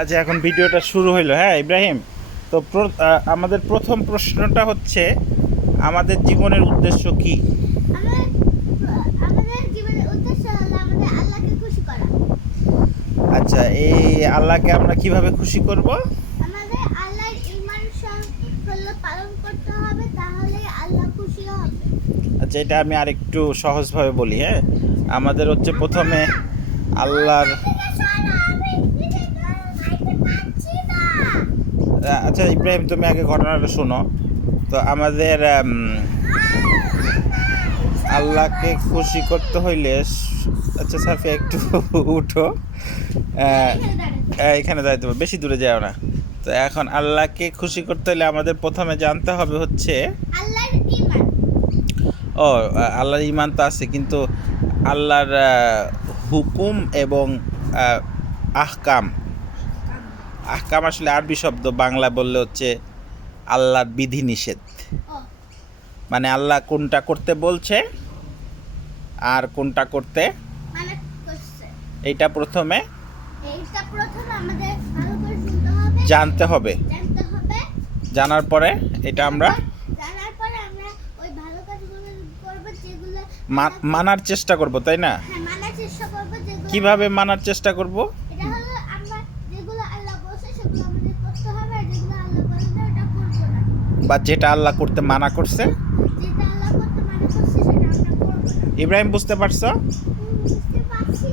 আচ্ছা, এখন ভিডিওটা শুরু হইলো। হ্যাঁ ইব্রাহিম, তো আমাদের প্রথম প্রশ্নটা হচ্ছে আমাদের জীবনের উদ্দেশ্য কি? আমাদের জীবনের উদ্দেশ্য হলো আমাদের আল্লাহকে খুশি করা। আচ্ছা, এই আল্লাহকে আমরা কিভাবে খুশি করব? আমাদের আল্লাহর ঈমান হলো পালন করতে হবে, তাহলে আল্লাহ খুশি হবে। আচ্ছা, এটা আমি আরেকটু সহজভাবে বলি। হ্যাঁ, আমাদের হচ্ছে প্রথমে আল্লাহর আচ্ছা ইব্রাহিম, তুমি আগে ঘটনাটা শোনো। তো আমাদের আল্লাহকে খুশি করতে হইলে আচ্ছা সাফি একটু উঠো। এখানে যাইতে হবে, বেশি দূরে যাও না। তো এখন আল্লাহকে খুশি করতে হলে আমাদের প্রথমে জানতে হবে হচ্ছে আল্লাহর ঈমান। ও আল্লাহর ঈমান তো আছে, কিন্তু আল্লাহর হুকুম এবং আহকাম। আহকাম আসলে আরবি শব্দ, বাংলা বললে হচ্ছে আল্লাহর বিধিনিষেধ। মানে আল্লাহ কোনটা করতে বলছে আর কোনটা করতে মানে করছে, এইটা প্রথমে আমাদের ভালো করে শুনতে হবে, জানতে হবে। জানার পরে এটা আমরা জানার পরে আমরা ওই ভালো কাজগুলো করব, যেগুলো মানার চেষ্টা করব, তাই না? হ্যাঁ, মানার চেষ্টা করব। যেগুলো কিভাবে মানার চেষ্টা করব? এটা হলো আমরা যেগুলো আল্লাহ বলছে সেগুলো আমাদের করতে হবে, আর যেগুলো আল্লাহ বলে না ওটা করব না। বা যেটা আল্লাহ করতে মানা করছে, যেটা আল্লাহ করতে মানা করছে সেটা আমরা করব না। ইব্রাহিম বুঝতে পারছো? বুঝতে পারছি।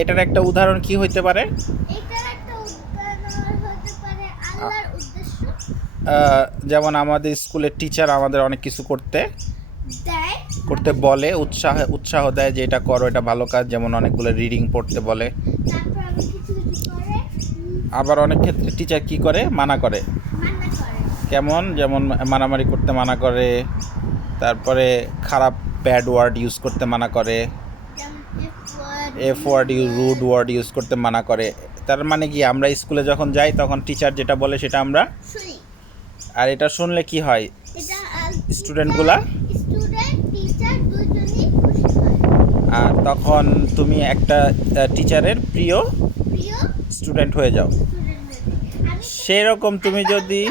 এটার একটা উদাহরণ কি হইতে পারে? এটার একটা উদাহরণ হতে পারে আল্লাহর উদ্দেশ্য। যেমন আমাদের স্কুলের টিচার আমাদের অনেক কিছু করতে দেয়, বলে, উৎসাহ দেয় যে এটা করো, এটা ভালো কাজ। যেমন অনেকগুলো রিডিং পড়তে বলে। তারপর আমি কিছু কিছু করে আবার অনেক ক্ষেত্রে টিচার কি করে, মানা করে। মানা করে। কেমন? যেমন মারামারি করতে মানা করে, তারপরে খারাপ ব্যাড ওয়ার্ড ইউজ করতে মানা করে, F word rude word use করতে মানা করে। তার মানে কি, আমরা স্কুলে যখন যাই তখন টিচার যেটা বলে সেটা আমরা শুনি। আর এটা শুনলে কি হয়, এটা স্টুডেন্ট টিচার দুজনেই খুশি হয়। আর তখন তুমি একটা টিচারের প্রিয় প্রিয় স্টুডেন্ট হয়ে যাও। আমি সেরকম তুমি যদি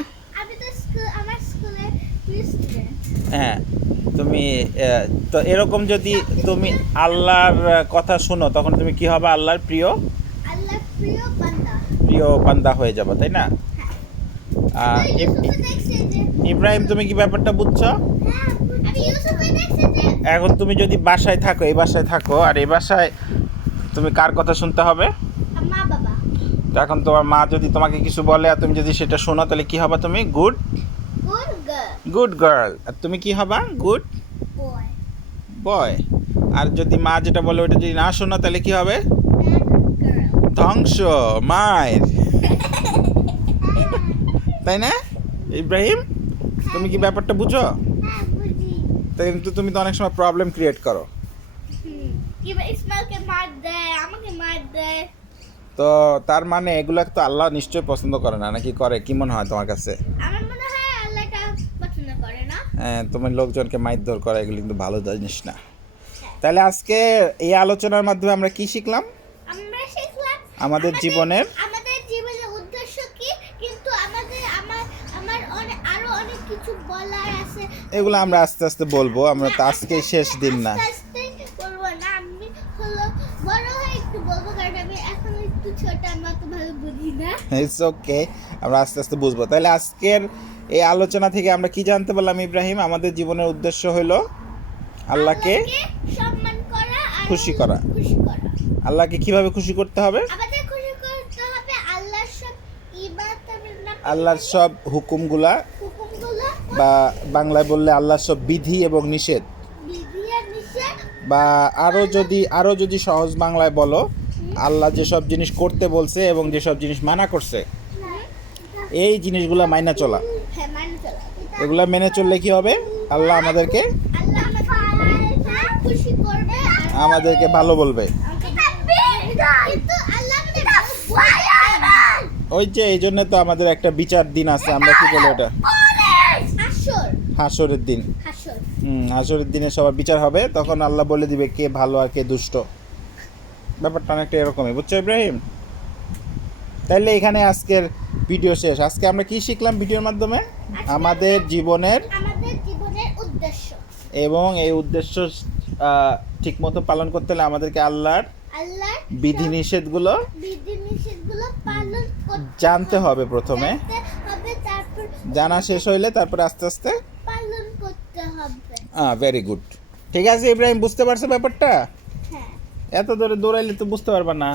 আমি তো আমার স্কুলে প্রিয় স্টুডেন্ট। হ্যাঁ, তুমি তো এরকম যদি তুমি আল্লাহর কথা শুনো, তখন তুমি কি হবে? আল্লাহর আল্লাহর প্রিয় বান্দা হয়ে যাবে, তাই না? হ্যাঁ। ইব্রাহিম, তুমি কি ব্যাপারটা বুঝছো? হ্যাঁ, আমি ইউসুফে দেখছি যে এখন তুমি যদি বাসায় থাকো, এই বাসায় থাকো, আর এই বাসায় তুমি কার কথা শুনতে হবে? মা বাবা। তো এখন তোমার মা যদি তোমাকে কিছু বলে আর তুমি যদি সেটা শোনো, তাহলে কি হবে? তুমি গুড গার্ল। আর তুমি কি হবা? Good boy. আর যদি মা যেটা বলে ওটা যদি না শোনো, তাহলে কি হবে? ধ্বংস, মায়ের। তাই না ইব্রাহিম? তুমি কি ব্যাপারটা বুঝো? হ্যাঁ, বুঝি। তাই কিন্তু তুমি তো অনেক সময় প্রবলেম ক্রিয়েট করো। ইসমাইলকে মার দেয়, আমাকে মার দেয়। তো তার মানে এগুলো তো আল্লাহ নিশ্চয়ই পছন্দ করে না, নাকি করে? কি মনে হয় তোমার কাছে? আমার মনে হয় আল্লাহ এটা পছন্দ করে না। হ্যাঁ, তোমার লোকজনকে মারধর করা এগুলো কিন্তু ভালো জিনিস না। তাহলে আজকে এই আলোচনার মাধ্যমে আমরা কি শিখলাম? আমরা শিখলাম আমাদের জীবনের উদ্দেশ্য কি, কিন্তু আমার আরো অনেক কিছু বলার আছে। এগুলো আমরা আস্তে আস্তে বলবো, আমরা তো আজকেই শেষ দিন না। আস্তে বলবো না, আমি হলো বড় হয়ে একটু বলবো, কারণ আমি এখন একটু ছোট, আমি অত ভালো বুঝি না। ইটস ওকে, আমরা আস্তে আস্তে বুঝবো। তাহলে আজকের এই আলোচনা থেকে আমরা কি জানতে পারলাম ইব্রাহিম? আমাদের জীবনের উদ্দেশ্য হলো আল্লাহকে সম্মান করা আর খুশি করা। আল্লাহকে কিভাবে খুশি করতে হবে? আমাদের খুশি করতে হবে আল্লাহর সব ইবাদত, আল্লাহর সব হুকুমগুলা, বা বাংলায় বললে আল্লাহর সব বিধি এবং নিষেধ, বা আরো যদি সহজ বাংলায় বলো, আল্লাহ যেসব জিনিস করতে বলছে এবং যেসব জিনিস মানা করছে, এই জিনিসগুলা মাইনা চলা। এগুলা মেনে চললে কি হবে? আল্লাহ আমাদেরকে আমাদেরকে ভালো বলবে। ওই যে এই জন্য তো আমাদের একটা বিচার দিন আছে, আমরা কি বলি ওটা? হাসরের দিন। হাসরের দিনে সবার বিচার হবে, তখন আল্লাহ বলে দিবে কে ভালো আর কে দুষ্ট। ব্যাপারটা অনেকটা এরকমই, বুঝছো ইব্রাহিম? তাহলে এখানে আজকের ভিডিও শেষ। আজকে আমরা কি শিখলাম ভিডিওর মাধ্যমে? আমাদের জীবনের উদ্দেশ্য এবং এই উদ্দেশ্য ঠিকমতো পালন করতে হলে আমাদেরকে আল্লাহর বিধিনিষেধগুলো পালন জানতে হবে প্রথমে। তারপর জানা শেষ হইলে তারপরে আস্তে আস্তে পালন করতে হবে। Very good. ঠিক আছে ইব্রাহিম, বুঝতে পারছো ব্যাপারটা? হ্যাঁ। এত দূরে দৌড়াইলে তো বুঝতে পারবা না।